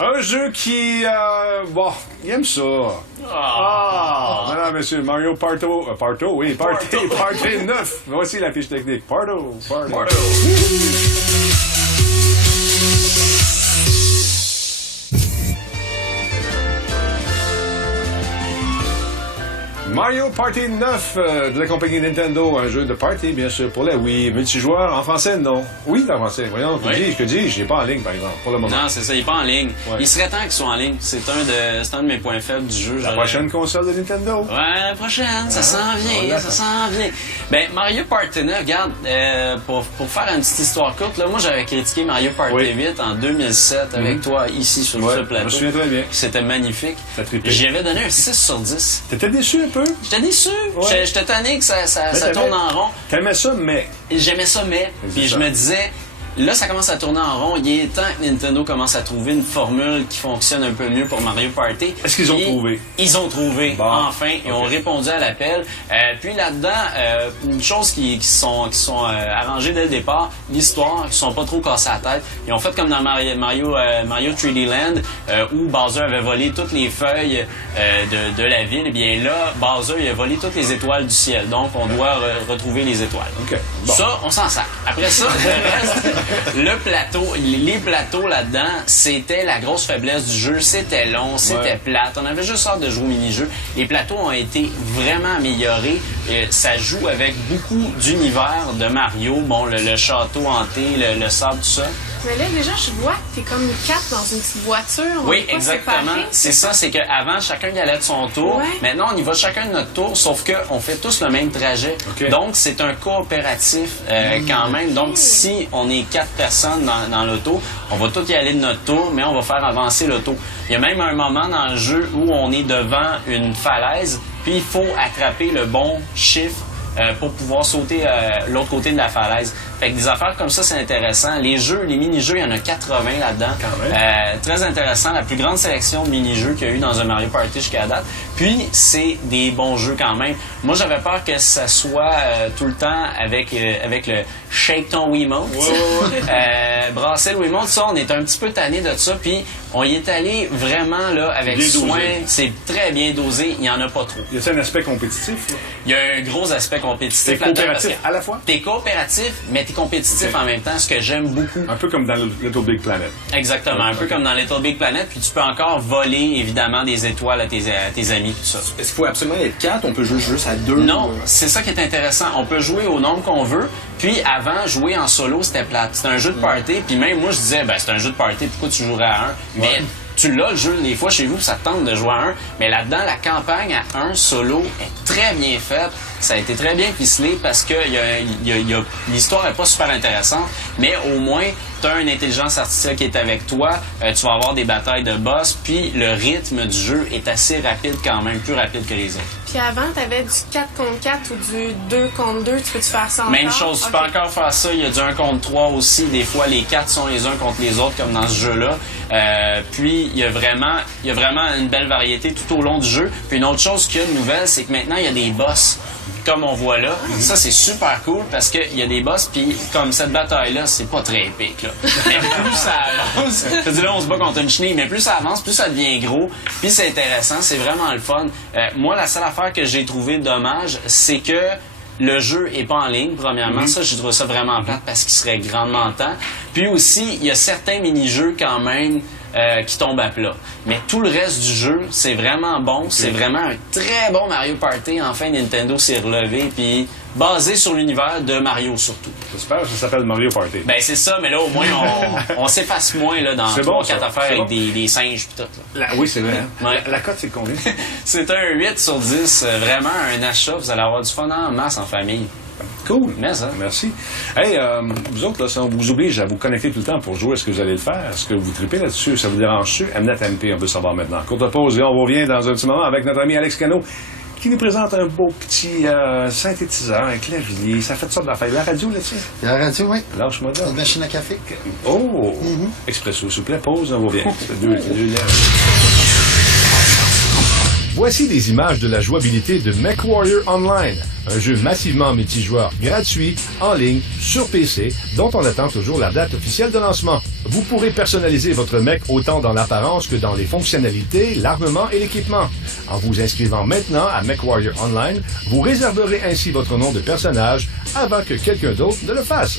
Un jeu qui, bon, il aime ça. Mesdames, messieurs, Mario Parto, oui, Party 9. Voici la fiche technique. Parto. Mario Party 9 de la compagnie Nintendo, un jeu de party, bien sûr, pour la Wii. Multijoueur, en français, non. Oui, en français. Voyons, que dis-je? Il n'est pas en ligne, par exemple, pour le moment. Non, c'est ça, il n'est pas en ligne. Ouais. Il serait temps qu'il soit en ligne. C'est un de mes points faibles du jeu. La prochaine console de Nintendo. Ouais, la prochaine, ça s'en vient, ça s'en vient. Ben, Mario Party 9, regarde, pour faire une petite histoire courte, là, moi, j'avais critiqué Mario Party 8 en 2007 avec toi, ici, sur ce plateau. Je me souviens très bien. C'était magnifique. J'y avais donné un 6 sur 10. T'étais déçu un peu? J'étais déçu. Ouais. J'étais tanné que ça tourne en rond. T'aimais ça, mais... J'aimais ça, mais... Puis je me disais... Là, ça commence à tourner en rond. Il est temps que Nintendo commence à trouver une formule qui fonctionne un peu mieux pour Mario Party. Est-ce qu'ils ont trouvé? Ils ont trouvé, enfin. Ils ont répondu à l'appel. Puis là-dedans, une chose qui sont arrangées dès le départ, l'histoire, ils sont pas trop cassés la tête. Ils ont fait comme dans Mario 3D Land, où Bowser avait volé toutes les feuilles de la ville. Et bien là, Bowser, il a volé toutes les étoiles du ciel. Donc, on doit retrouver les étoiles. Ça, on s'en sac. Après ça, le reste... les plateaux là-dedans, c'était la grosse faiblesse du jeu. C'était long, c'était plate. On avait juste hâte de jouer au mini-jeu. Les plateaux ont été vraiment améliorés. Ça joue avec beaucoup d'univers de Mario. Bon, le château hanté, le sable, tout ça. Mais là, déjà, je vois que t'es comme quatre dans une petite voiture. Oui, exactement. C'est ça, c'est qu'avant, chacun y allait de son tour. Ouais. Maintenant, on y va chacun de notre tour, sauf qu'on fait tous le même trajet. Donc, c'est un coopératif quand même. Donc, si on est 4 personnes dans l'auto, on va tous y aller de notre tour, mais on va faire avancer l'auto. Il y a même un moment dans le jeu où on est devant une falaise, puis il faut attraper le bon chiffre pour pouvoir sauter l'autre côté de la falaise. Fait que des affaires comme ça, c'est intéressant. Les mini-jeux, il y en a 80 là-dedans. Très intéressant. La plus grande sélection de mini-jeux qu'il y a eu dans un Mario Party jusqu'à date. Puis, c'est des bons jeux quand même. Moi, j'avais peur que ça soit tout le temps avec le Shake ton Wiimote. Brasser le Wiimote, ça, on est un petit peu tanné de ça. Puis, on y est allé vraiment là avec soin. C'est très bien dosé. Il n'y en a pas trop. Y a-t-il un aspect compétitif? Il y a un gros aspect compétitif. T'es coopératif à la fois? T'es coopératif, mais t'es compétitif en même temps, ce que j'aime beaucoup. Un peu comme dans Little Big Planet. Exactement, un peu comme dans Little Big Planet. Puis tu peux encore voler, évidemment, des étoiles à tes amis, tout ça. Est-ce qu'il faut absolument être 4? On peut jouer juste à 2? Non, c'est ça qui est intéressant. On peut jouer au nombre qu'on veut. Puis avant, jouer en solo, c'était plate. C'était un jeu de party. Puis même moi, je disais, ben c'est un jeu de party, pourquoi tu jouerais à 1? Mais tu l'as, le jeu, des fois, chez vous, ça te tente de jouer à 1. Mais là-dedans, la campagne à 1 solo est très bien faite. Ça a été très bien ficelé parce que l'histoire n'est pas super intéressante, mais au moins, tu as une intelligence artificielle qui est avec toi, tu vas avoir des batailles de boss, puis le rythme du jeu est assez rapide quand même, plus rapide que les autres. Puis avant, tu avais du 4 contre 4 ou du 2 contre 2, tu peux-tu faire ça encore? Même chose, tu peux encore faire ça, il y a du 1 contre 3 aussi, des fois les 4 sont les uns contre les autres comme dans ce jeu-là. Puis il y a vraiment une belle variété tout au long du jeu. Puis une autre chose qu'il y a de nouvelle, c'est que maintenant il y a des boss. Comme on voit là, ça c'est super cool parce qu'il y a des boss, puis comme cette bataille-là, c'est pas très épique. Là. Mais plus ça avance, je dis là on se bat contre une chenille, mais plus ça avance, plus ça devient gros, puis c'est intéressant, c'est vraiment le fun. Moi, la seule affaire que j'ai trouvé dommage, c'est que le jeu est pas en ligne, premièrement. Ça, j'ai trouvé ça vraiment plate parce qu'il serait grandement temps. Puis aussi, il y a certains mini-jeux quand même qui tombent à plat. Mais tout le reste du jeu, c'est vraiment bon. C'est vraiment un très bon Mario Party. Enfin, Nintendo s'est relevé, puis basé sur l'univers de Mario surtout. J'espère que ça s'appelle Mario Party. Ben c'est ça, mais là au moins on s'efface moins là, dans 3-4 affaires avec des singes pis tout. Oui, c'est vrai. Hein? La cote, c'est combien? C'est un 8 sur 10. Vraiment un achat. Vous allez avoir du fun en masse en famille. Cool. Hein? Merci. Hey, vous autres, là, si on vous oblige à vous connecter tout le temps pour jouer, est-ce que vous allez le faire? Est-ce que vous tripez là-dessus? Ça vous dérange-tu? MNET-MP, on veut savoir maintenant. Courte pause et on revient dans un petit moment avec notre ami Alex Cano qui nous présente un beau petit synthétiseur, un clavier. Ça fait toutes sortes d'affaires. La radio, là, tu sais? La radio, oui. Lâche-moi là. Une machine à café. Oh! Expresso, s'il vous plaît. Pause, on revient. Deux lèvres. Voici des images de la jouabilité de MechWarrior Online, un jeu massivement multijoueur gratuit, en ligne, sur PC, dont on attend toujours la date officielle de lancement. Vous pourrez personnaliser votre mech autant dans l'apparence que dans les fonctionnalités, l'armement et l'équipement. En vous inscrivant maintenant à MechWarrior Online, vous réserverez ainsi votre nom de personnage avant que quelqu'un d'autre ne le fasse.